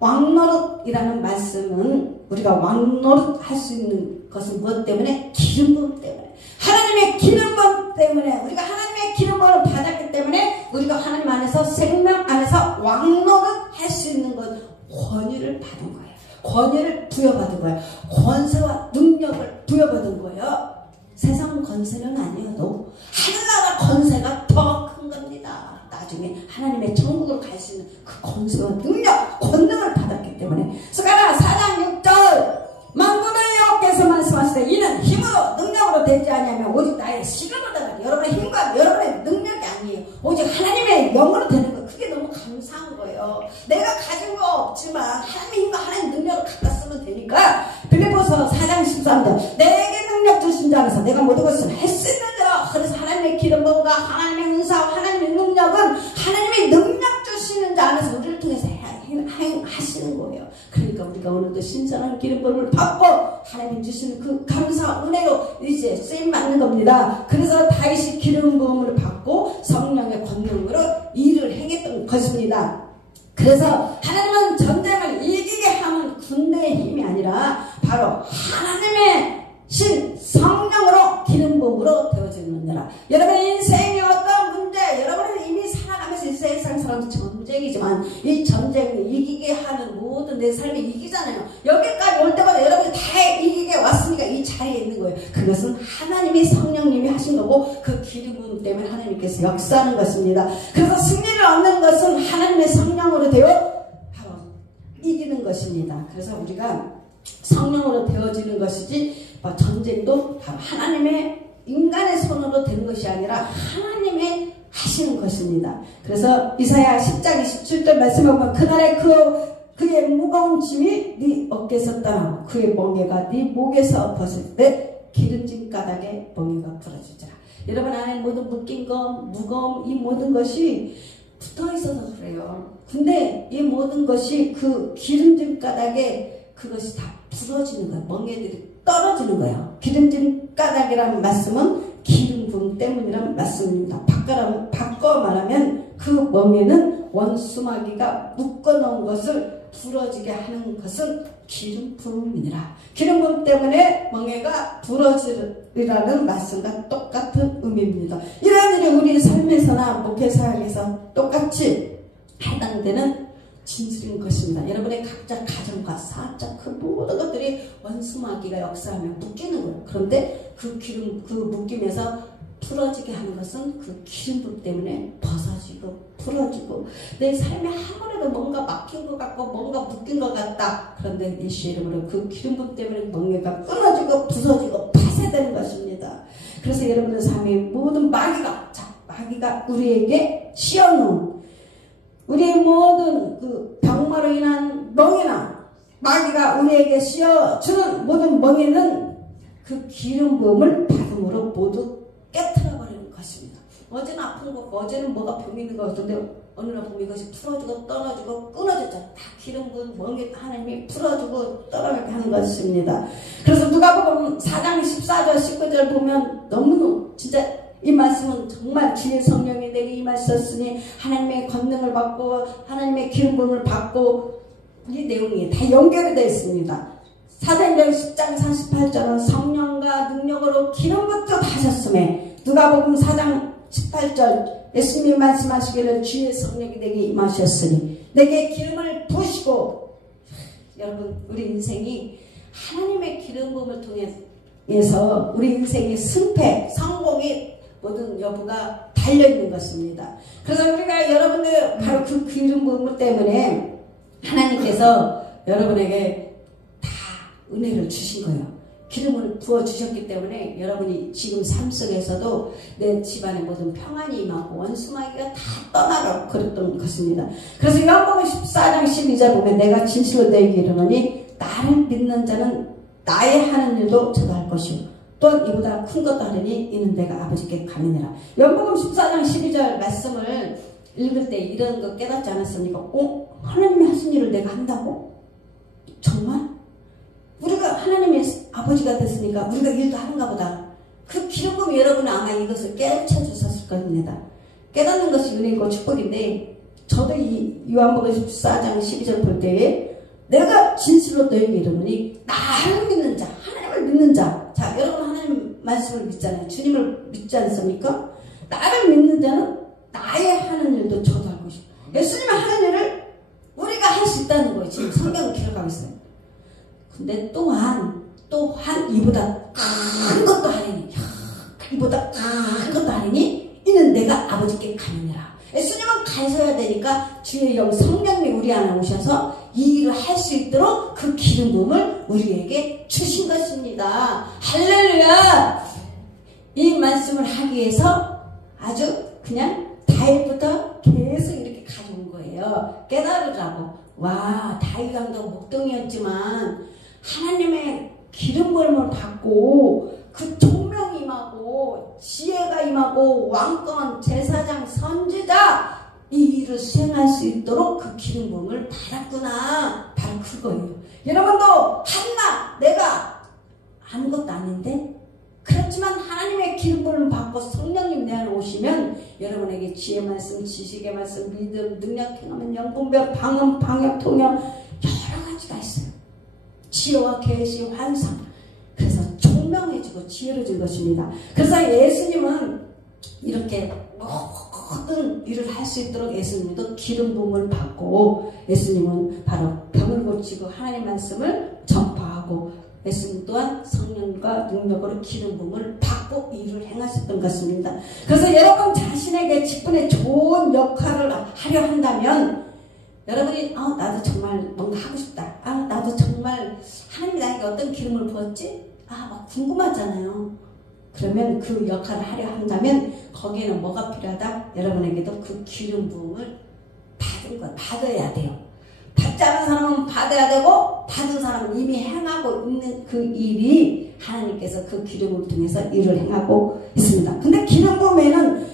왕노릇이라는 말씀은 우리가 왕노릇 할 수 있는 것은 무엇 때문에? 기름 부음 때문에. 하나님의 기름 부음 때문에 우리가 하나님의 기름 부음을 받았기 때문에 우리가 하나님 안에서 생명 안에서 왕노릇 할 수 있는 것 권위를 받은 거예요. 권위를 부여받은 거예요. 권세와 능력을 부여받은 거예요. 세상 권세는 아니어도 하늘나라 권세가 더 큰 겁니다. 나중에 하나님의 천국으로 갈 수 있는 그 권세와 능력, 권능을 받았기 때문에. 스가랴 4장 6절 만군의 여호와께서 말씀하시되 이는 힘으로 능력으로 되지 아니하면 오직 나의 시간으로 되는 여러분의 힘과 여러분의 능력이 아니에요. 오직 하나님의 영으로 되는 거. 그게 너무 감사한 거예요. 내가 가진 거 없지만 하나님의 힘과 하나님의 능력을 갖다 쓰면 되니까. 빌립보서 4장 13절 내게 능력 주신 자 안에서 내가 모든 것을 할 수 있는 자. 그래서 하나님의 기름과 하나님의 은사와 하나님의 능력은 하나님의 능력 주시는 자 안에서 우리를 통해서 하시는 거예요. 그러니까 우리가 오늘도 신선한 기름부음을 받고 하나님 주시는 그 감사와 은혜로 이제 쓰임 받는 겁니다. 그래서 다윗이 기름부음을 받고 성령의 권능으로 일을 행했던 것입니다. 그래서 하나님은 전쟁을 이기게 하는 군대의 힘이 아니라 바로 하나님의 신 성령으로 기름부음으로 되어지느니라. 여러분의 인생의 어떤 문제, 여러분의 사람 전쟁이지만 이 전쟁을 이기게 하는 모든 내 삶이 이기잖아요. 여기까지 올 때마다 여러분이 다 이기게 왔으니까 이 자리에 있는 거예요. 그것은 하나님이 성령님이 하신 거고 그 기름 부음 때문에 하나님께서 역사하는 것입니다. 그래서 승리를 얻는 것은 하나님의 성령으로 되어 바로 이기는 것입니다. 그래서 우리가 성령으로 되어지는 것이지 전쟁도 바로 하나님의 인간의 손으로 되는 것이 아니라 하나님의 하시는 것입니다. 그래서 이사야 10장 27절 말씀을 보면 그날에 그의 무거운 짐이 네 어깨에서 떠나고 그의 멍에가 네 목에서 벗을 때 기름진 가닥에 멍에가 풀어지리라. 여러분 안에 모든 묶인 것, 무거움 이 모든 것이 붙어 있어서 그래요. 근데 이 모든 것이 그 기름진 가닥에 그것이 다 부러지는 거예요. 멍에들이 떨어지는 거예요. 기름진 가닥이라는 말씀은 기름 부음 때문이라는 말씀입니다. 바꿔 말하면 그 멍에는 원수마귀가 묶어놓은 것을 부러지게 하는 것은 기름 부음이니라. 기름 부음 때문에 멍에가 부러지리라는 말씀과 똑같은 의미입니다. 이런 일이 우리 삶에서나 목회사역에서 똑같이 해당되는 진술인 것입니다. 여러분의 각자 가정과 사자 그 모든 것들이 원수마귀가 역사하며 묶이는 거예요. 그런데 그 기름 그 묶임에서 풀어지게 하는 것은 그 기름부 때문에 벗어지고 풀어지고 내 삶에 아무래도 뭔가 막힌 것 같고 뭔가 묶인 것 같다. 그런데 예수 이름으로 그 기름부 때문에 멍에가 끊어지고 부서지고 파쇄되는 것입니다. 그래서 여러분의 삶의 모든 마귀가 우리에게 씌워놓은 우리의 모든 그 병마로 인한 멍에나 마귀가 우리에게 씌워주는 모든 멍에는 그 기름 부음을 받음으로 모두 깨트려버리는 것입니다. 어제는 아픈 거, 어제는 뭐가 병이 있는 것 같은데 어느 날 보면 이것이 풀어지고 떨어지고 끊어졌잖아요. 다 기름 부음 멍에 하나님이 풀어주고 떨어지게 하는 것입니다. 그래서 누가복음 4장 14절 19절 보면 너무너무 진짜 이 말씀은 정말 주의 성령이 내게 임하셨으니 하나님의 권능을 받고 하나님의 기름 부음을 받고 이 내용이 다 연결이 되어 있습니다. 사도행전 10장 48절은 성령과 능력으로 기름부터 하셨음에 누가복음 4장 18절 예수님이 말씀하시기를 주의 성령이 내게 임하셨으니 내게 기름을 부으시고 여러분 우리 인생이 하나님의 기름 부음을 통해서 우리 인생의 승패 성공이 모든 여부가 달려있는 것입니다. 그래서 우리가 여러분들 바로 그 기름 부음 때문에 하나님께서 여러분에게 다 은혜를 주신 거예요. 기름을 부어주셨기 때문에 여러분이 지금 삶 속에서도 내 집안에 모든 평안이 임하고 원수마귀가 다 떠나가고 그랬던 것입니다. 그래서 요한복음 14장 12절 보면 내가 진실로 너희에게 이르노니 나를 믿는 자는 나의 하는 일도 저도 할 것이요 또한 이보다 큰 것도 하느니 이는 내가 아버지께 가느니라. 요한복음 14장 12절 말씀을 읽을 때 이런 거 깨닫지 않았습니까? 하나님이 하신 일을 내가 한다고? 정말? 우리가 하나님의 아버지가 됐으니까 우리가 일도 하는가 보다. 그 기름 부음이 여러분은 아마 이것을 깨우쳐 주셨을 겁니다. 깨닫는 것이 은혜이고 축복인데 저도 이 요한복음 14장 12절 볼 때에 내가 진실로 너희에게 이르노니 나를 믿는 자, 하나님을 믿는 자. 자, 여러분 하나님 말씀을 믿잖아요. 주님을 믿지 않습니까? 나를 믿는 자는 나의 하는 일도 저도 할 것이고 예수님이 하는 일을 우리가 할 수 있다는 거예요. 지금 성경을 기록하고 있어요. 근데 또한 이보다 큰 것도 하리니 이보다 큰 것도 하리니 이는 내가 아버지께 가느니라. 예수님은 가셔야 되니까 주의 영 성령님이 우리 안에 오셔서 이 일을 할 수 있도록 그 기름 부음을 우리에게 주신 것입니다. 할렐루야. 이 말씀을 하기 위해서 아주 그냥 다윗부터 계속 이렇게 가져온 거예요. 깨달으라고. 와, 다윗 왕도 목동이었지만 하나님의 기름 부음을 받고 그 총명이 임하고 지혜가 임하고 왕권 제사장 선지자 이 일을 수행할 수 있도록 그 기름 부음을 받았구나. 바로 그거예요. 여러분도 한나 내가 아는 것도 아닌데 그렇지만 하나님의 기름 부음을 받고 성령님 내 안에 오시면 여러분에게 지혜 말씀, 지식의 말씀, 믿음, 능력, 행하면 영분별, 방언, 방역, 통역 여러 가지가 있어요. 지혜와 계시, 환상. 그래서 총명해지고 지혜로워진 것입니다. 그래서 예수님은 이렇게 모든 일을 할 수 있도록 예수님도 기름 부음을 받고 예수님은 바로 병을 고치고 하나님 말씀을 전파하고 예수님 또한 성령과 능력으로 기름 부음을 받고 일을 행하셨던 것입니다. 그래서 여러분 자신에게 직분에 좋은 역할을 하려 한다면 여러분이 나도 정말 뭔가 하고 싶다. 나도 정말 하나님이 나에게 어떤 기름을 부었지? 막 궁금하잖아요. 그러면 그 역할을 하려 한다면 거기에는 뭐가 필요하다? 여러분에게도 그 기름 부음을 받아야 돼요. 받지 않은 사람은 받아야 되고 받은 사람은 이미 행하고 있는 그 일이 하나님께서 그 기름을 통해서 일을 행하고 있습니다. 근데 기름 부음에는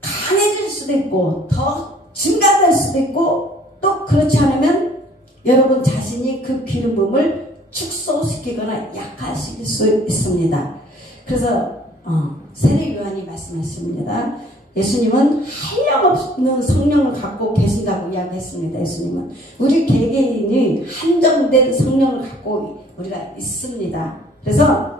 강해질 수도 있고 더 증가될 수도 있고 또 그렇지 않으면 여러분 자신이 그 기름 부음을 축소시키거나 약화시킬 수 있습니다. 그래서 세례 요한이 말씀하십니다. 예수님은 한량없는 성령을 갖고 계신다고 이야기했습니다. 예수님은 우리 개개인이 한정된 성령을 갖고 우리가 있습니다. 그래서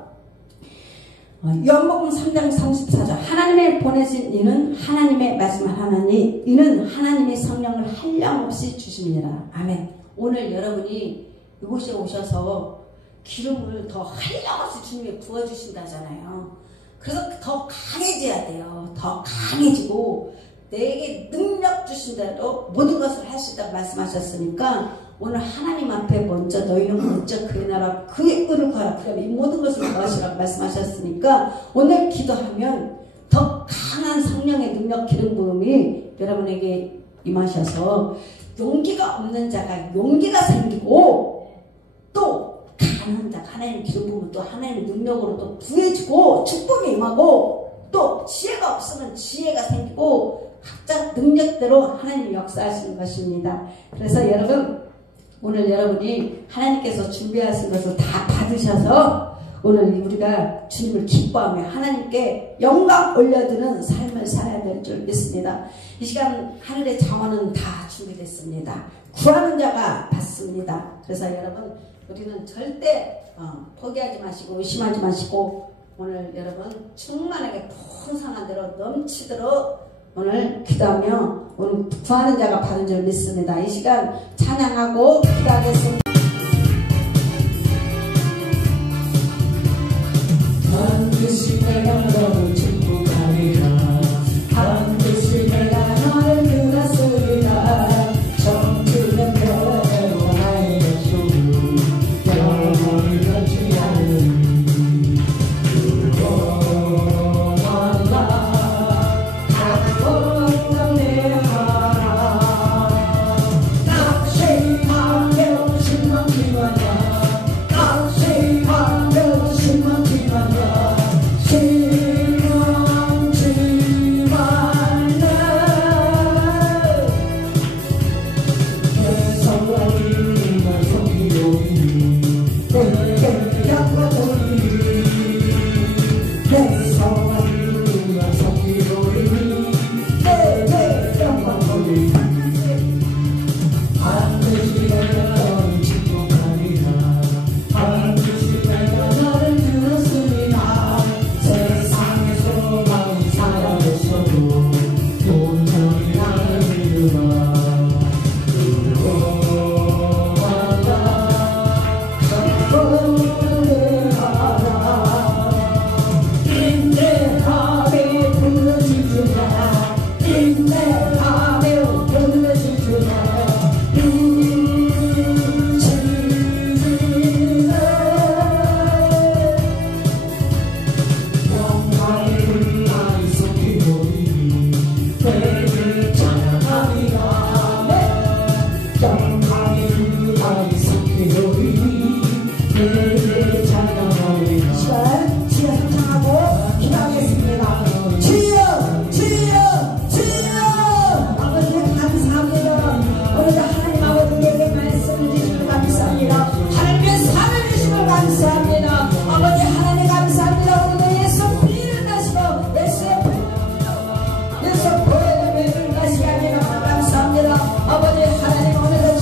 요한복음 3장 34절 하나님의 보내신 이는 하나님의 말씀을 하나니 이는 하나님의 성령을 한량없이 주십니다. 아멘. 오늘 여러분이 이곳에 오셔서 기름을 더 한량없이 주님이 부어주신다잖아요. 그래서 더 강해져야 돼요. 더 강해지고 내게 능력 주신 대로 모든 것을 할 수 있다고 말씀하셨으니까 오늘 하나님 앞에 먼저 너희는 먼저 그의 나라 그의 의를 구하라. 그러면 이 모든 것을 구하시라고 말씀하셨으니까 오늘 기도하면 더 강한 성령의 능력 기름 부음이 여러분에게 임하셔서 용기가 없는 자가 용기가 생기고 또 강한 자가 하나님 기름 부음은 또 하나님의 능력으로 또 부해지고 축복이 임하고 또 지혜가 없으면 지혜가 생기고 각자 능력대로 하나님이 역사하시는 것입니다. 그래서 여러분 오늘 여러분이 하나님께서 준비하신 것을 다 받으셔서 오늘 우리가 주님을 기뻐하며 하나님께 영광 올려드리는 삶을 살아야 될 줄 믿습니다. 이 시간 하늘의 자원은 다 준비됐습니다. 구하는 자가 받습니다. 그래서 여러분 우리는 절대 포기하지 마시고 의심하지 마시고 오늘 여러분 충만하게 풍성한 대로 넘치도록 오늘 기도하며 오늘 구하는 자가 받은 줄 믿습니다. 이 시간 찬양하고 기도하겠습니다. 반드시 내가 너를 축복하리라. 반드시 내가 너를 들었으리라. 정치는 그대로 나의 약속을 영원히 변치 않으리. 아버지 하나님 오늘도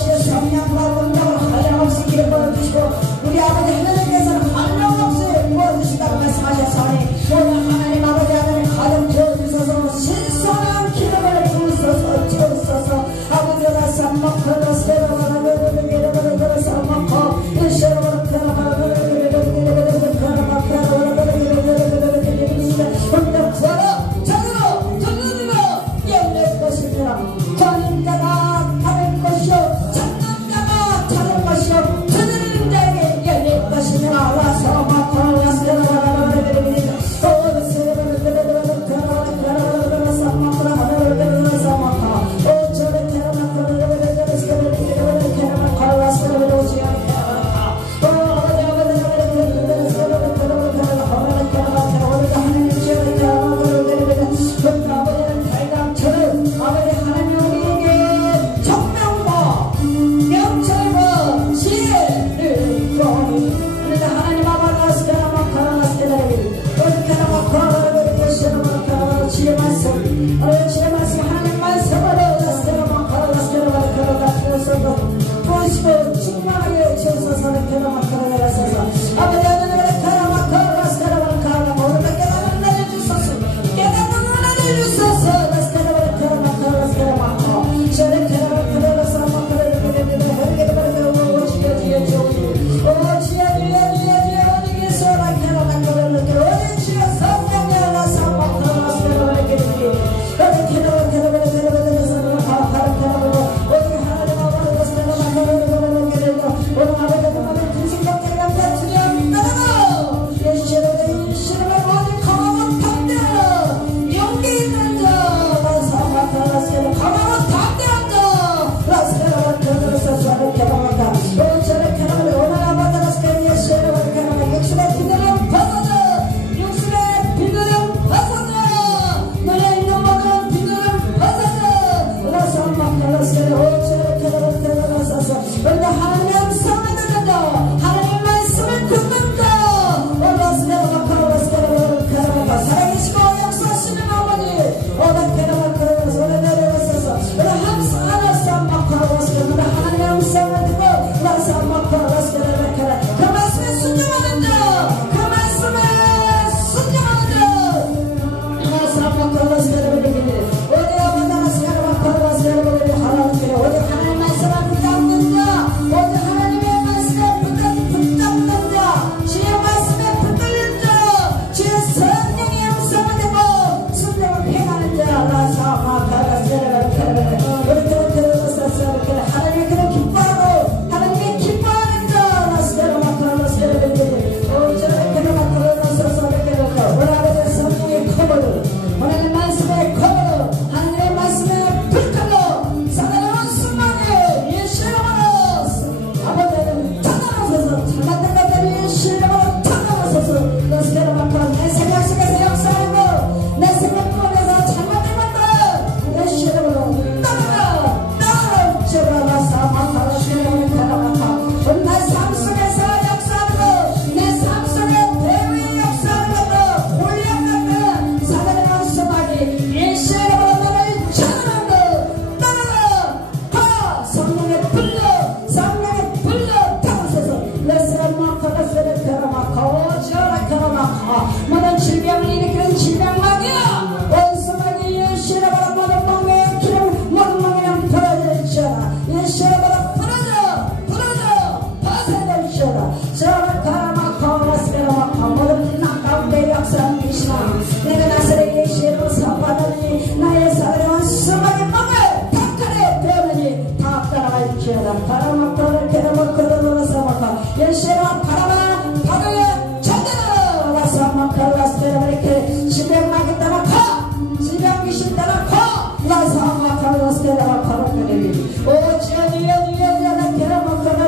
예시라 바라마카를 게라마카를 사마카 예시라 바라마 바다에 찾아라 라사마카 라스테라마리케 시병나게 따라카 시병귀신 따라카 라사마카 라스테라마카를 그리리 오 지연이연이연이연아 게라마카를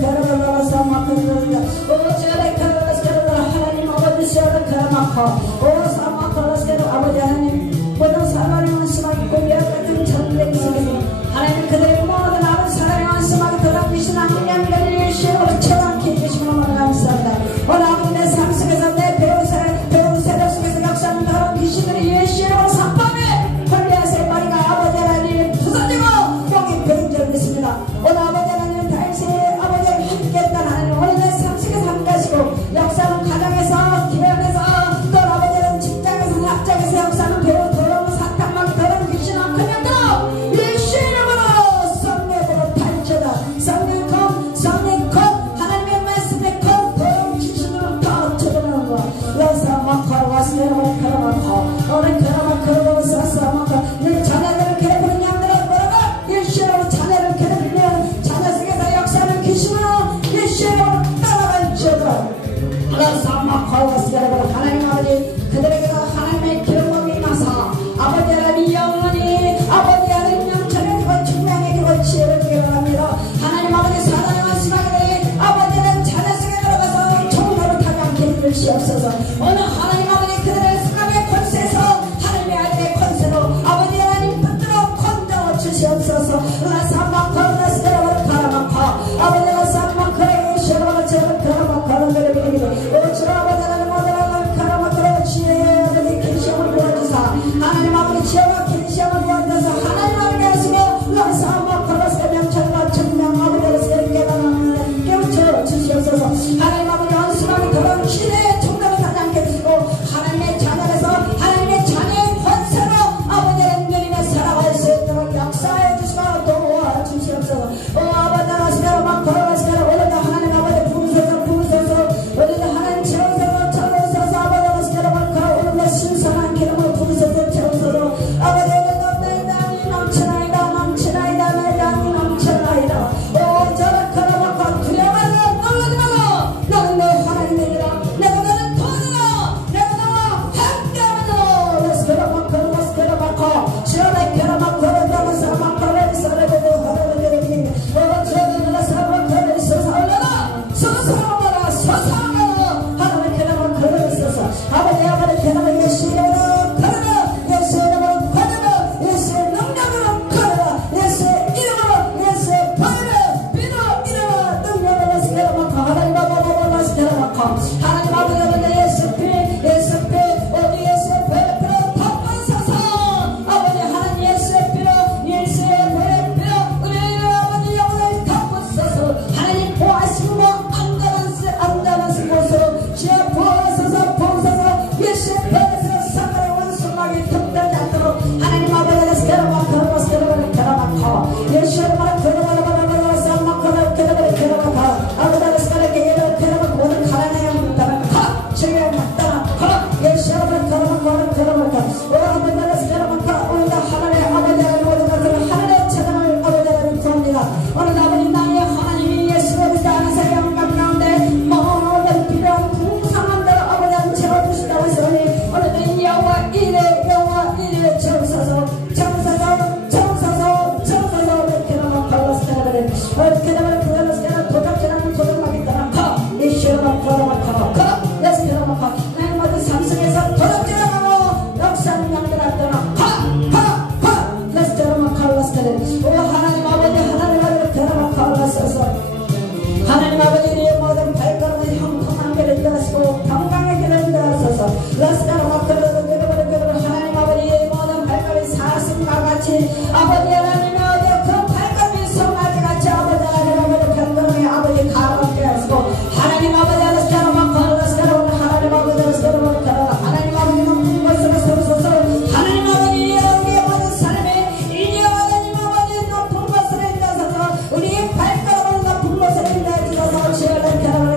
게라마카를 라사마카를 오 지연이연이연이연아 하나님 아버지 시연을 게라마카 오 사마카 라스테라 아버지 하나님 모든 사람을 말씀하기 고비와 같은 전쟁 속에서 하나님 그들의 모든 아버지 사랑의 말씀하기 더럽히신 하나님 예수로 처단케 해주시고 감사합니다. 오늘 아버지 내 삶 속에서 내 배운 세력 속에서 역사하는 더러운 귀신들이 예수로 삼방에 홀리아세 머리가 아버지 하나님 부서지고 목이 병절됐습니다. 오늘 아버지 하나님 다윗의 아버지를 함께했던 하나님 오늘 내 삶 속에서 함께하시고 역사하는 가정에서 기회에서 또 아버지는 직장에서 학장에서 역사하는 배운 더러운 사탕막 더러운 귀신은 그냥도 예수 이름으로 성령으로 단죄다 성령 컷 하나님의 말씀에 컷 더러운 귀신으로 다 쳐버리는 거야. 라사마카 와스테라마카 오늘 카라마카로 사사마카 내 자녀들을 괴롭히는 양들은 뭐라고 예수로 자녀를 괴롭히면 자녀 속에서 역사를 귀신으로 예수로 따라갈지어다. 라사마카 와스테라마카 하나님 아버지 그들에게서 하나님의 기름이 임하사 아버지 하나님 영원히 아버지 하나님 영천에 그걸 증명해 그걸 지혜를 주기 바랍니다. 하나님 아버지 사단의 말씀하기를 아버지 하나님 자녀 속에 들어가서 총도를 타지 않게 해주시옵소서. 오늘 하나님 아버지 그들의 사람의 권세에서 하나님의 아들의 권세로 아버지 하나님 붙들어 건져 주시옵소서. 라사마카 라스테라바를 가라마카 아버지 라사마카의 시험을 제를 가라마카를 내려비리기를 오주로 아버지 하나님 모델을 가라마카로 지혜의 아버지 긴 도와주사 하나님 아버지 지혜와 긴 시험을 도와주사 하나님 아버지 하시며 라사마카 라스테명천과 천명 아버지 깨달아나는 깨우쳐 주시옵소서. 하나님 아버지 원수방이 더러운 시대의 총독을 하지 않게 해주시고 하나님의 자녀에서 하나님의 자녀의 권세로 아버지의 누님의 살아갈 수 있도록 역사해 주시고 도와주시옵소서. 오 아버지 하시며 막 걸어가시며 오늘도 하나님 아버지 부으소서 오늘도 하나님 채우소서 아버지 하시며 막 걸어 오늘도 신선한 기름으로 부으소서 채우소서 아버지 오늘도 내 땅이 넘치나이다 내 땅이 넘치나이다. 오 저를 걸어먹고 두려워하는 놀라지 말고 너는 내 하나님이라 내가 너를 도와주라 내가 너와 함께하노라. 라스케라마카 시원하게 결합하고 걸어가면서 막 걸어있어라고 하나님이 오 저는 라스케라마카를 있어서 올라라 서서하라 하나님의 결합을 걸어있어서 아버지 결합을 예수이름으로 걸어라 예수의 이름으로 걸어라 예수의 능력으로 걸어라 예수의 이름으로 예수의 번을 비로 이름으로 능력으로 라스케라마카 하나님 아버지 라스케라마카 하나님 아버지 예수 피 우리 예수의 배로 덮어서서 아버지 하나님 예수의 피로 우리 아버지 영혼을 덮어서서 하나님 보아시고 안전한 곳으로 지어 부어서서 예수의 배에서 상하의 원수막이 덮들지 않도록 하나님 아버지 라스케라마카 예수의 말을 걸어봐라 사마카를 걸어봐라 아버지 라스케라마카 걸어봐라 모든 가난의 영혼을 따라가 주의 따라가 예수의 말을 걸어봐라 오 아버지 라스케라마카 오늘도 하나님의 아버지 모든 것을 하나님의 찬양을 아버지 구합니다. 오늘 아버지 나의 하나님이 예수 그리스도 안에서 영감 가운데 모든 필요한 풍성한 대로 아버지 채워주시다고 했으니 오늘도 여호와 이래 채우소서 라스케라마카 라스케라마카 도적질하는 도적막이 따라가 예수라마카 라스케라마카 내 모든 삶 속에서 도적질하고 역사는 양들아 떠나가 라스케라마카 라스케라마카 오 하나님 아버지 하나님 아버지 테라마카 라스케라마카 하나님 아버지의 모든 발걸음을 형통한 길을 인도하시고 평강의 길을 인도하소서. 라스케라마카 하나님 아버지의 모든 발걸음이 사슴과 같이 아버지 하나님의 어제 그 발걸음이 송아지같이 아버지 하나님의 발걸음이 아버지 가볍게 하시고 하나님 아버지 라스케라마카 하나님 아버지 라스케라마카 하나님 아버지 높은 것으로 세우소서. 하나님 아버지 우리의 모든 삶에 이제 하나님 아버지 높은 것으로 인도하소서. 우리의 발걸음을 높은 것으로 인도하소서.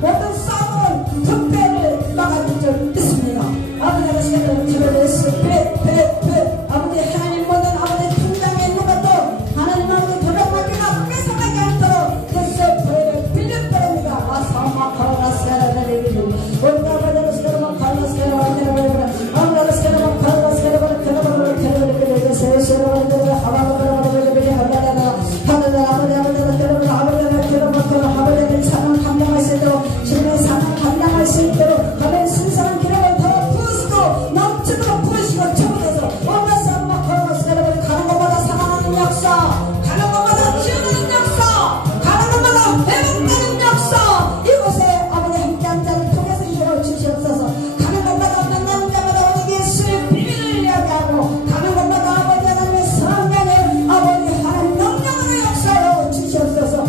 모든 싸움은 특배를 막아줄 줄 믿습니다. 아버지 하나님 기도했어. 아버지 하나님 모든 아버지 통장에 있는 것도 하나님 아버지 도둑마귀가 뺏어가지 않도록 됐어. 보여를 빌려버립니다. 아사마 칼라스카라데리리 온다 바다라스카라마 칼라스카라데리리 아무라스카라마 칼라스카라데리리 세세라데리리 하바바라데리리 하바바라데리리 사랑 감당할 수 있도록 주님의 사랑 감당할 수 있도록 하나님 신선한 기름을 더 부으시고 넘치도록 부으시고 채워서 온갖 사람과 걸어가시는 가는 곳마다 사랑하는 역사, 가는 곳마다 지어내는 역사, 가는 곳마다 회복되는 역사, 이곳에 아버지 함께한 자를 통해서 이루어 주시옵소서. 가는 곳마다 만나는 자마다 오직 예수의 비밀을 이야기하고 가는 곳마다 아버지 하나님의 성령의 아버지 하나님 명령으로 역사하여 주시옵소서.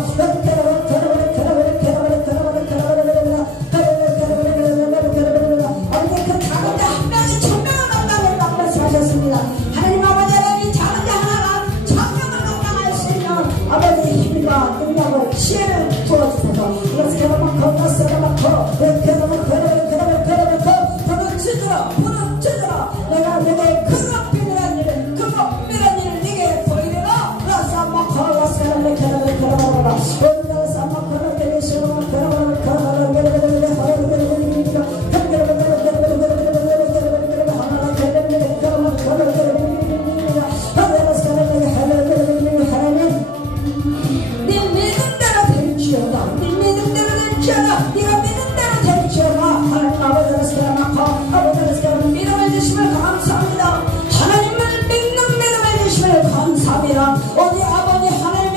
하나님 아버지 하나님 작은 자 하나가 장명을 감당할 수 있는 아버지 힘과 능력을 지혜를 부어주셔서 이것을 여러분 건너서라마고 저는 찢어라 불은 찢어라 내가 내게 그것비밀한 일을 그것비밀한 일을 네게 보이리라 라사마코 라사라메 캐라메 온다사마코라 데리시오마 캐라메 어디 아버지 하나님의 하나님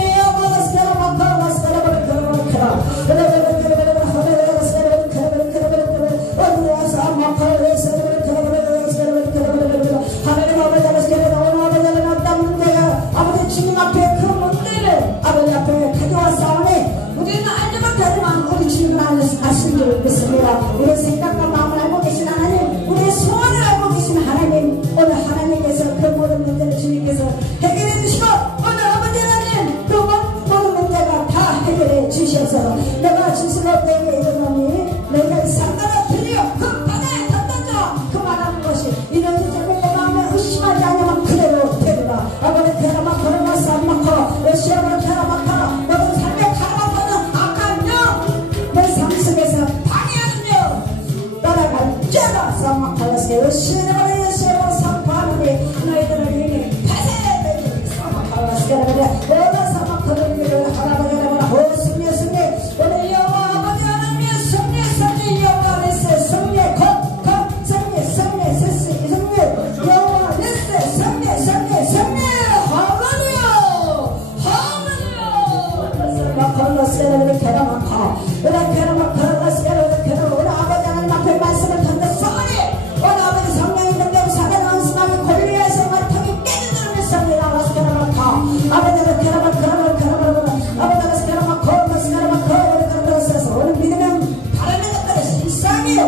아버지 주님 앞에 그 문제를 아버지 앞에 가져왔사오니 우리는 알지 못하지만 우리 주님은 아신 줄 믿습니다. 우리의 생각과 마음을 알고 계신 하나님, 우리의 소원을 알고 계신 하나님, 오늘 하나님께서 그 모든 문제를 주님께서 해결해 주시고 오늘 아버지 하나님 그 모든 문제가 다 해결해 주셔서 내가 주시고 내게 이르노니 내가 상가를 드리어 그 바다에 던져라 그 말하는 것이 이런지 내 마음에 의심하지 않으면 그대로 되리라. 아버지 테라마 코로나 쌈마코 러시아로 테라마카 모든 삶의 가라마는 악한 영내 삶 속에서 방해하는 영 따라갈 자가 쌈마카라스게 러시아로 러시아로 상파하느니 너희들을 이미 폐쇄되기 쌈마카라스게 너희가 쌈마카를 하나바라바라 호승리 승리 오늘 여호와 아버지 하나님의 승리 여호와 레스 승리 승리 여호와 레스 승리 할렐루야 캐라마카 오늘 아버지 하나님 앞에 말씀을 던졌사오니 오늘 아버지 성령이 능력 사단의 원수나게 권리에서 말통이 깨지는 믿습니다. 아버지는 캐라마카 오늘 믿으면 바람의 것들이 실상이요